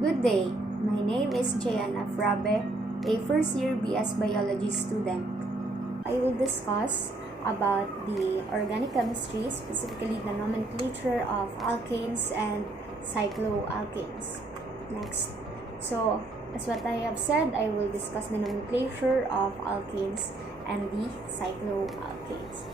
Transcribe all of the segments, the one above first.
Good day, my name is Jayana Rabe, a first-year BS Biology student. I will discuss about the organic chemistry, specifically the nomenclature of alkanes and cycloalkanes. Next. So, as what I have said, I will discuss the nomenclature of alkanes and the cycloalkanes.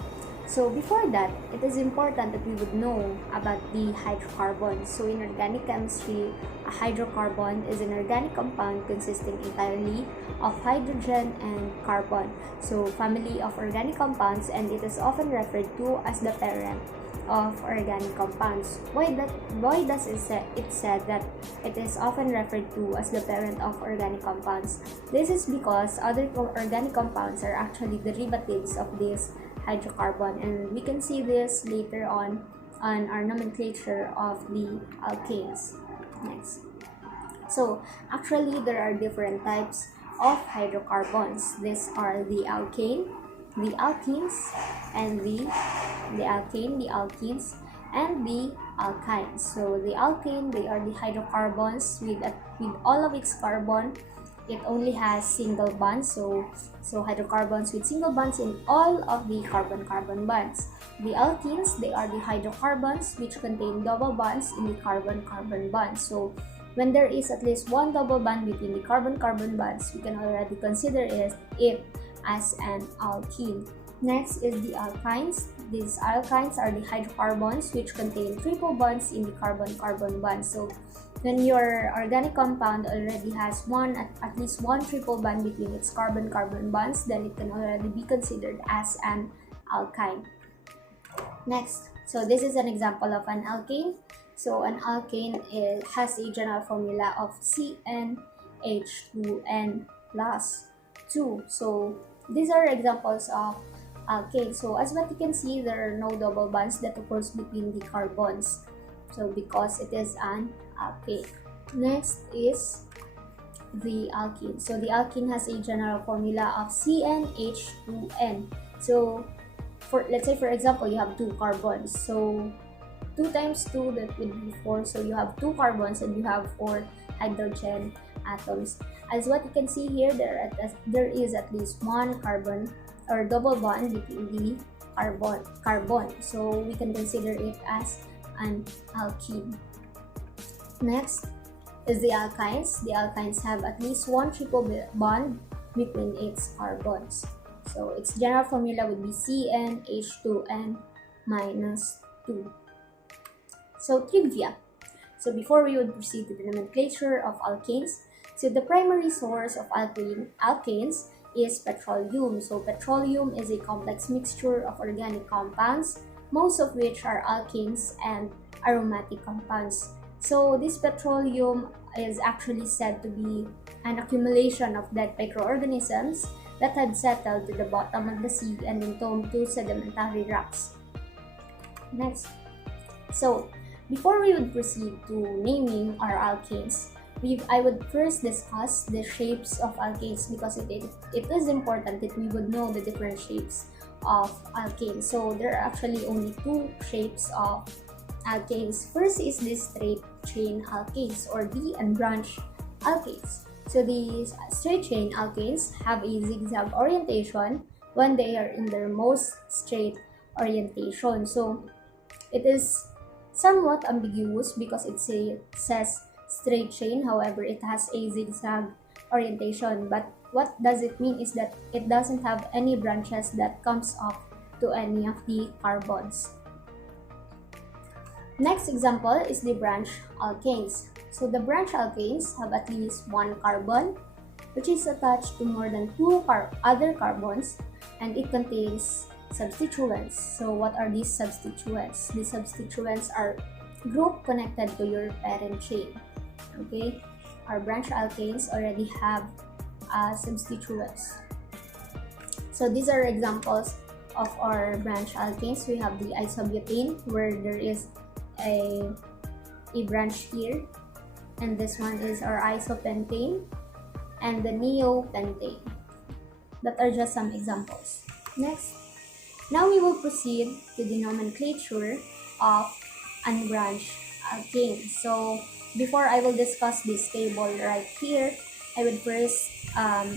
So before that, it is important that we would know about the hydrocarbons. So in organic chemistry, a hydrocarbon is an organic compound consisting entirely of hydrogen and carbon. So family of organic compounds, and it is often referred to as the parent of organic compounds. Why does it said that it is often referred to as the parent of organic compounds? This is because other organic compounds are actually derivatives of this hydrocarbon, and we can see this later on our nomenclature of the alkanes. Next. So actually there are different types of hydrocarbons. These are the alkane, the alkenes, and the alkenes, and the alkynes. So the alkane, they are the hydrocarbons with all of its carbon. It only has single bonds, so hydrocarbons with single bonds in all of the carbon-carbon bonds. The alkenes, they are the hydrocarbons which contain double bonds in the carbon-carbon bonds. So when there is at least one double bond between the carbon-carbon bonds, we can already consider it as an alkene. Next is the alkynes. These alkynes are the hydrocarbons which contain triple bonds in the carbon-carbon bonds. So when your organic compound already has at least one triple bond between its carbon-carbon bonds, then it can already be considered as an alkyne. Next, so this is an example of an alkane. So an alkane has a general formula of CnH2n plus 2. So these are examples of alkane. So as what you can see, there are no double bonds that occurs between the carbons. So because it is an alkane. Next is the alkene. So the alkene has a general formula of CnH2n. So let's say for example you have two carbons. So 2 times 2, that would be 4. So you have 2 carbons and you have 4 hydrogen atoms. As what you can see here, there is at least one carbon or double bond between the carbon. So we can consider it as an alkene. Next is the alkynes. The alkynes have at least one triple bond between its carbons. So its general formula would be CnH2n minus 2. So trivia. So before we would proceed to the nomenclature of alkanes, so the primary source of alkanes is petroleum. So petroleum is a complex mixture of organic compounds, most of which are alkanes and aromatic compounds. So this petroleum is actually said to be an accumulation of dead microorganisms that had settled to the bottom of the sea and entombed to sedimentary rocks. Next. So before we would proceed to naming our alkanes, I would first discuss the shapes of alkanes, because it is important that we would know the different shapes of alkanes. So there are actually only 2 shapes of alkanes. First is the straight chain alkanes, or the unbranched alkanes. So these straight chain alkanes have a zigzag orientation when they are in their most straight orientation. So it is somewhat ambiguous because it says straight chain, however it has a zigzag orientation. But what does it mean is that it doesn't have any branches that comes off to any of the carbons. Next example is the branched alkanes. So the branched alkanes have at least one carbon which is attached to more than 2 other carbons, and it contains substituents. So what are these substituents? These substituents are group connected to your parent chain. Okay, our branched alkanes already have substituents. So these are examples of our branched alkanes. We have the isobutane, where there is a branch here, and this one is our isopentane and the neopentane. That are just some examples. Next, now we will proceed to the nomenclature of unbranched alkane. So before I will discuss this table right here, I would first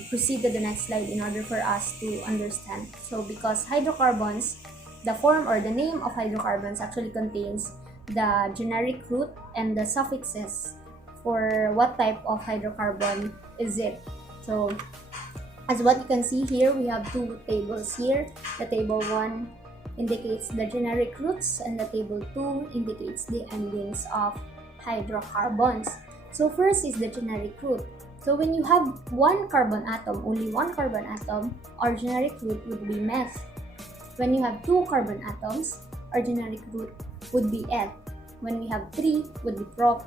proceed to the next slide in order for us to understand. So because hydrocarbons, the form or the name of hydrocarbons actually contains the generic root and the suffixes for what type of hydrocarbon is it. So as what you can see here, we have two tables here. The table 1 indicates the generic roots and the table 2 indicates the endings of hydrocarbons. So first is the generic root. So when you have one carbon atom, only one carbon atom, our generic root would be meth. When you have two carbon atoms, our generic root would be eth. When we have 3, would be prop,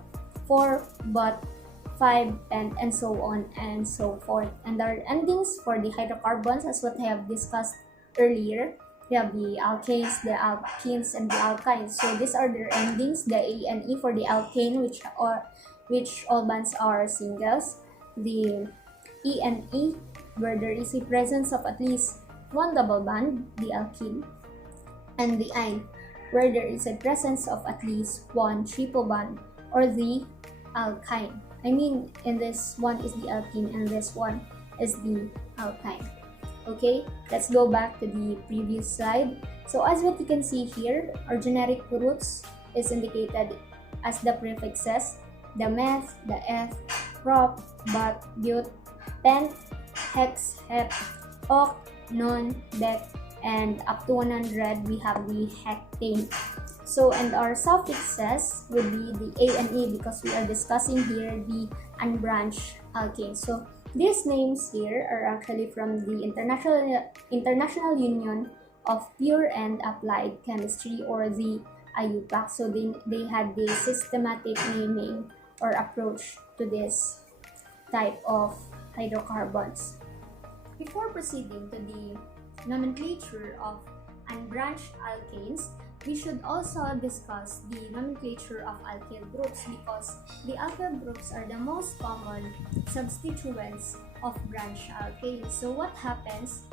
4, but 5, and so on and so forth. And our endings for the hydrocarbons, as what I have discussed earlier, we have the alkanes, the alkenes, and the alkynes. So these are their endings, the A and E for the alkane, which all bonds are singles. The E and E, where there is a presence of at least one double bond, the alkene, and the ine, where there is a presence of at least one triple bond, or the alkyne. I mean, in this one is the alkene and this one is the alkyne. Okay, let's go back to the previous slide. So as what you can see here, our generic roots is indicated as the prefixes, the meth, the eth, prop, but, but, pent, hex, hep, oct, non, dec, and up to 100 we have the hectane. So, and our suffixes would be the A and E because we are discussing here the unbranched alkanes. So these names here are actually from the International Union of Pure and Applied Chemistry, or the IUPAC. So they had the systematic naming or approach to this type of hydrocarbons. Before proceeding to the nomenclature of unbranched alkanes, we should also discuss the nomenclature of alkyl groups, because the alkyl groups are the most common substituents of branched alkanes. So what happens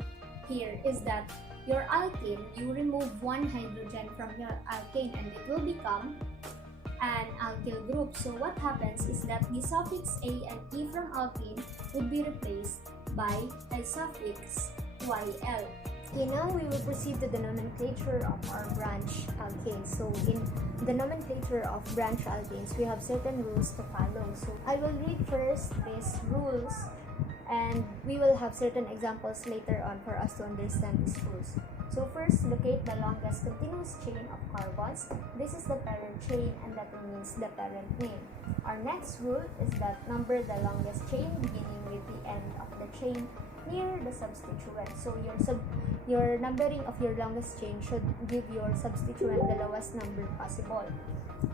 here is that your alkane, you remove one hydrogen from your alkane and it will become an alkyl group. So what happens is that the suffix A and E from alkane would be replaced by a suffix YL. Okay, now we will proceed to the nomenclature of our branched alkanes. So in the nomenclature of branched alkanes, we have certain rules to follow. So I will read first these rules, and we will have certain examples later on for us to understand these rules. So first, locate the longest continuous chain of carbons. This is the parent chain, and that means the parent name. Our next rule is that number the longest chain beginning with the end of the chain near the substituent. So your numbering of your longest chain should give your substituent the lowest number possible.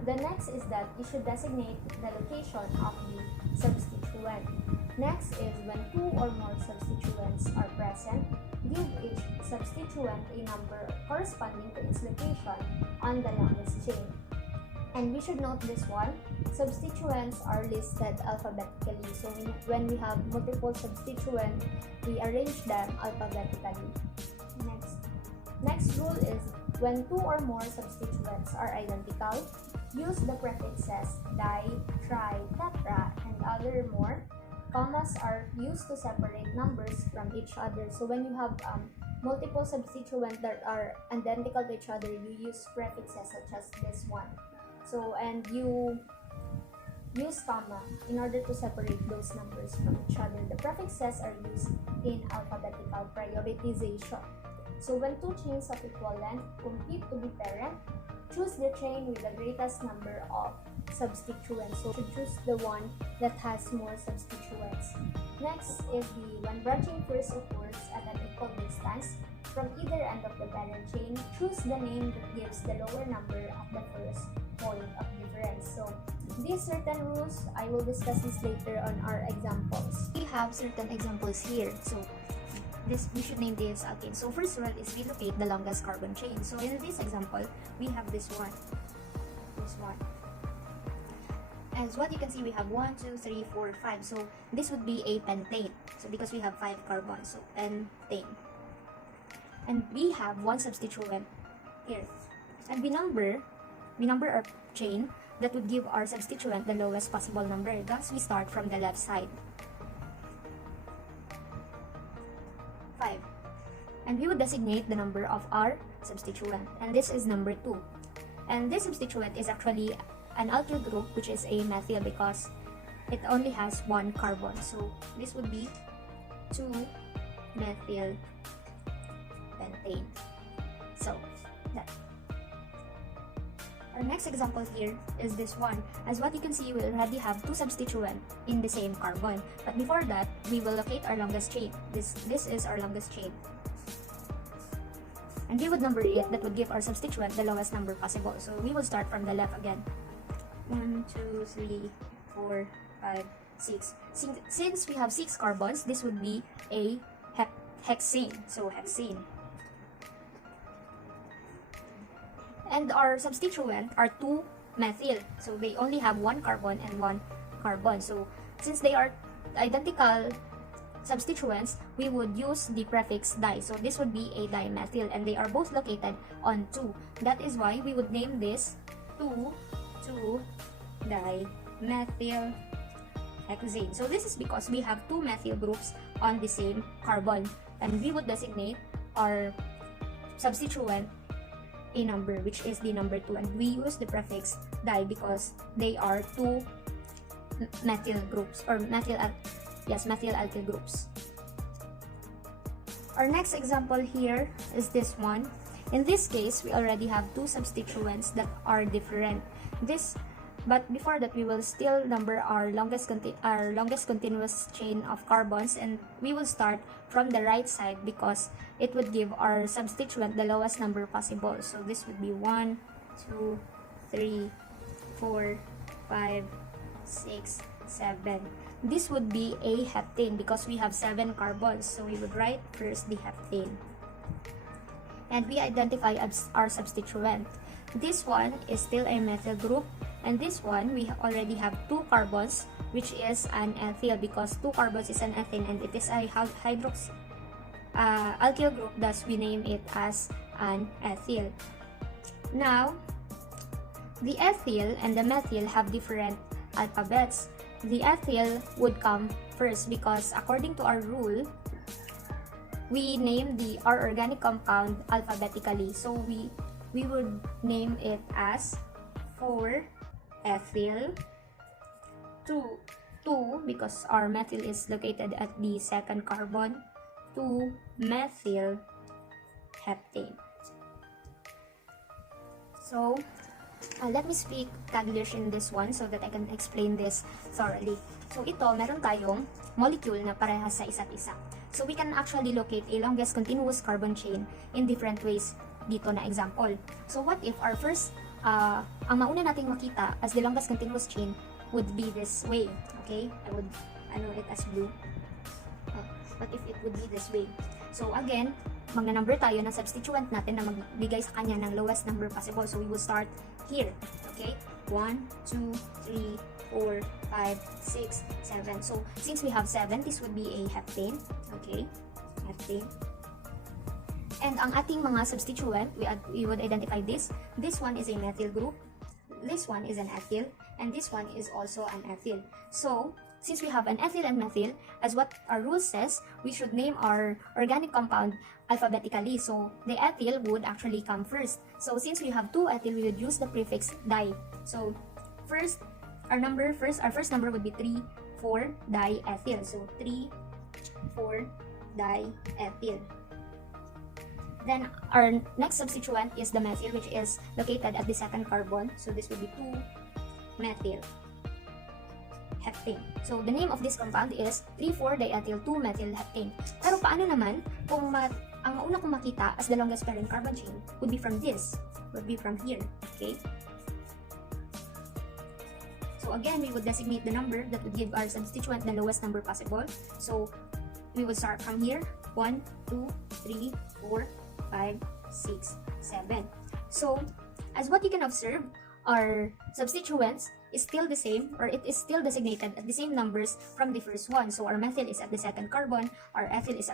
The next is that you should designate the location of the substituent. Next is when two or more substituents are present, give each substituent a number corresponding to its location on the longest chain. And we should note this one, substituents are listed alphabetically. So when we have multiple substituents, we arrange them alphabetically. Next rule is when two or more substituents are identical, use the prefixes di, tri, tetra, and other more. Commas are used to separate numbers from each other. So when you have multiple substituents that are identical to each other, you use prefixes such as this one. So, and you use comma in order to separate those numbers from each other. The prefixes are used in alphabetical prioritization. So when two chains of equal length compete to be parent, choose the chain with the greatest number of substituents. So you should choose the one that has more substituents. Next is the when branching first occurs at an equal distance from either end of the parent chain, choose the name that gives the lower number of the first point of difference. So these certain rules, I will discuss this later on our examples. We have certain examples here. So we should name this alkane. So first rule is we locate the longest carbon chain. So in this example, we have this one. As what you can see, we have 1, 2, 3, 4, 5. So this would be a pentane. So because we have 5 carbons, so pentane. And we have one substituent here. And we number our chain that would give our substituent the lowest possible number. Thus, we start from the left side. 5. And we would designate the number of our substituent. And this is number 2. And this substituent is actually an alkyl group, which is a methyl because it only has one carbon. So this would be 2-methyl pentane. So that. Our next example here is this one. As what you can see, we already have two substituents in the same carbon. But before that, we will locate our longest chain. This is our longest chain. And we would number it. That would give our substituent the lowest number possible. So we will start from the left again. 1, 2, 3, 4, 5, 6. Since we have 6 carbons, this would be a hexane. So hexane. And our substituent are 2-methyl. So they only have one carbon and one carbon. So since they are identical substituents, we would use the prefix di. So this would be a dimethyl, and they are both located on 2. That is why we would name this 2,2-dimethyl hexane. So this is because we have 2 methyl groups on the same carbon, and we would designate our substituent a number, which is the number 2, and we use the prefix di because they are 2 methyl groups, or methyl alkyl groups. Our next example here is this one. In this case, we already have 2 substituents that are different. But before that, we will still number our longest continuous chain of carbons, and we will start from the right side because it would give our substituent the lowest number possible. So this would be 1, 2, 3, 4, 5, 6, 7. This would be a heptane because we have 7 carbons. So we would write first the heptane. And we identify our substituent. This one is still a methyl group. And this one, we already have 2 carbons, which is an ethyl because 2 carbons is an ethane, and it is a alkyl group, thus we name it as an ethyl. Now, the ethyl and the methyl have different alphabets. The ethyl would come first because according to our rule, we name our organic compound alphabetically. So we would name it as 4-ethyl, 2 because our methyl is located at the second carbon, 2-methyl heptane. So let me speak Taglish in this one so that I can explain this thoroughly. So ito, meron tayong molecule na parehas sa isa't isa. So we can actually locate a longest continuous carbon chain in different ways dito na example. So what if our first ang mauna nating makita as the longest continuous chain would be this way, okay? I know it as blue. What if it would be this way? So again, magna-number tayo ng substituent natin na magbigay sa kanya ng lowest number possible. So we will start here, okay? 1, 2, 3, 4, 5, 6, 7. So since we have 7, this would be a heptane, okay? Heptane. And ang ating mga substituent, we would identify this. This one is a methyl group. This one is an ethyl. And this one is also an ethyl. So, since we have an ethyl and methyl, as what our rule says, we should name our organic compound alphabetically. So, the ethyl would actually come first. So, since we have 2 ethyl, we would use the prefix di. So, our first number would be 3,4-diethyl. So, 3,4-diethyl. Then our next substituent is the methyl, which is located at the second carbon. So this would be 2-methyl heptane. So the name of this compound is 3,4-diethyl 2-methyl heptane. Pero paano naman kung ang mauna kong makita as the longest parent carbon chain would be from this, would be from here, okay? So again, we would designate the number that would give our substituent the lowest number possible. So we would start from here, 1, 2, 3, 4, 5, 6, 7. So, as what you can observe, our substituents is still the same, or it is still designated at the same numbers from the first one. So, our methyl is at the second carbon, our ethyl is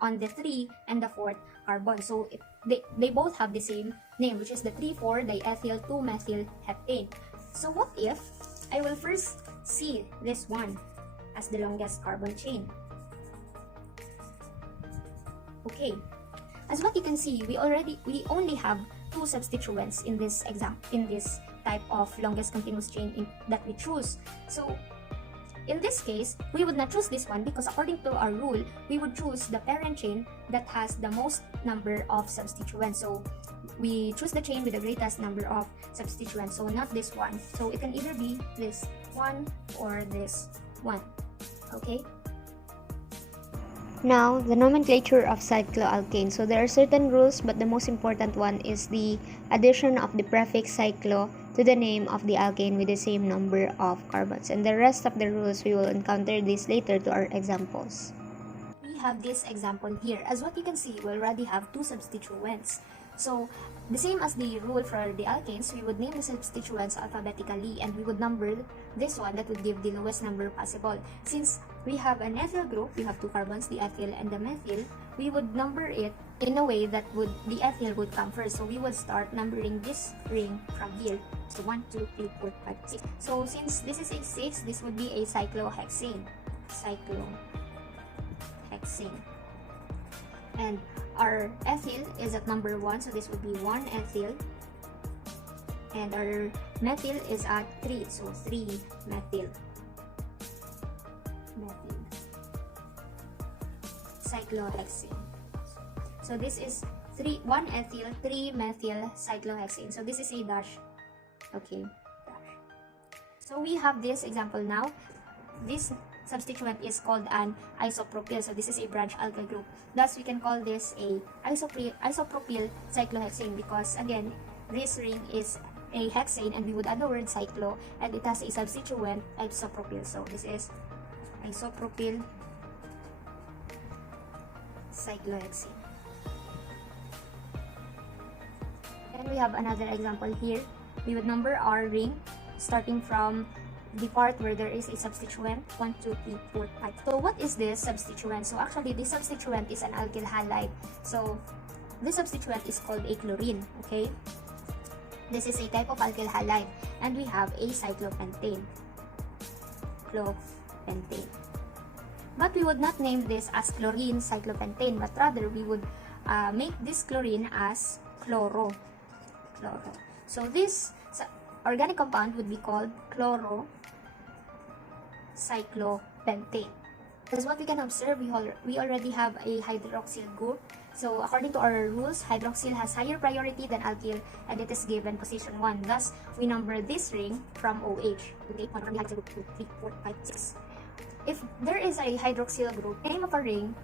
on the 3 and the 4th carbon. So, they both have the same name, which is the 3,4-diethyl 2-methyl heptane. So what if I will first see this one as the longest carbon chain? Okay, as what you can see, we only have two substituents in this type of longest continuous chain that we choose. So in this case, we would not choose this one because according to our rule, we would choose the parent chain that has the most number of substituents. So we choose the chain with the greatest number of substituents, so not this one. So it can either be this one or this one. Okay? Now, the nomenclature of cycloalkane. So there are certain rules, but the most important one is the addition of the prefix cyclo to the name of the alkane with the same number of carbons. And the rest of the rules, we will encounter this later to our examples. We have this example here. As what you can see, we already have two substituents. So, the same as the rule for the alkanes, we would name the substituents alphabetically and we would number this one that would give the lowest number possible. Since we have an ethyl group, we have two carbons, the ethyl and the methyl, we would number it in a way that the ethyl would come first. So we would start numbering this ring from here. So 1, 2, 3, 4, 5, 6. So since this is a 6, this would be a cyclohexane. And our ethyl is at number 1, so this would be 1 ethyl. And our methyl is at 3, so 3 methyl. Cyclohexane. So this is 1 ethyl, 3 methyl cyclohexane. So this is a dash. Okay, dash. So we have this example now. This substituent is called an isopropyl. So this is a branch alkyl group. Thus, we can call this a isopropyl cyclohexane because again, this ring is a hexane and we would add the word cyclo and it has a substituent isopropyl. So this is isopropyl cyclohexane. Then we have another example here. We would number our ring starting from the part where there is a substituent 1, 2, 3, 4, 5. So what is this substituent? So actually this substituent is an alkyl halide. So this substituent is called a chlorine. Okay, this is a type of alkyl halide and we have a cyclopentane. But we would not name this as chlorine cyclopentane, but rather we would make this chlorine as chloro. So this organic compound would be called chlorocyclopentane. As what we can observe, we already have a hydroxyl group. So according to our rules, hydroxyl has higher priority than alkyl and it is given position 1. Thus, we number this ring from OH. Okay, 1 from the hydroxyl group, 2, 3, 4, 5, 6. If there is a hydroxyl group, the name of a ring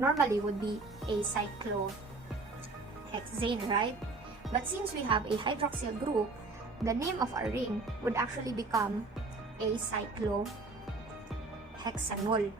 normally would be a cyclohexane, right? But since we have a hydroxyl group, the name of our ring would actually become a cyclohexanol.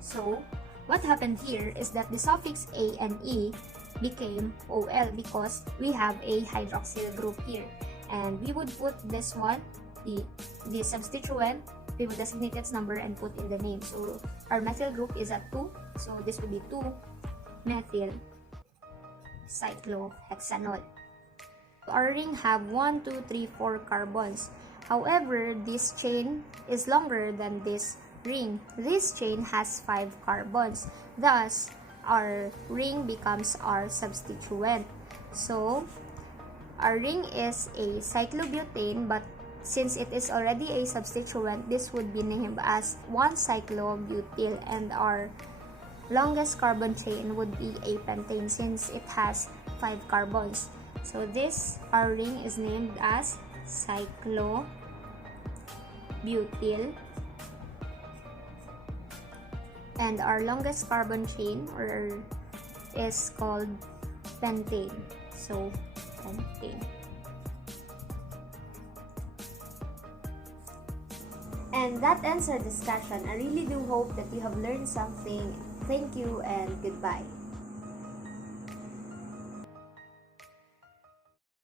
So, what happened here is that the suffix A and E became OL because we have a hydroxyl group here. And we would put this one, the substituent, we would designate its number and put in the name. So, our methyl group is at 2. So, this would be 2-methyl cyclohexanol. Our ring have 1, 2, 3, 4 carbons. However, this chain is longer than this ring. This chain has 5 carbons. Thus, our ring becomes our substituent. So, our ring is a cyclobutane, but since it is already a substituent, this would be named as 1-cyclobutyl, and our longest carbon chain would be a pentane since it has 5 carbons. So this, our ring is named as cyclobutyl, and our longest carbon chain is called pentane. So pentane. And that ends our discussion. I really do hope that you have learned something. Thank you and goodbye.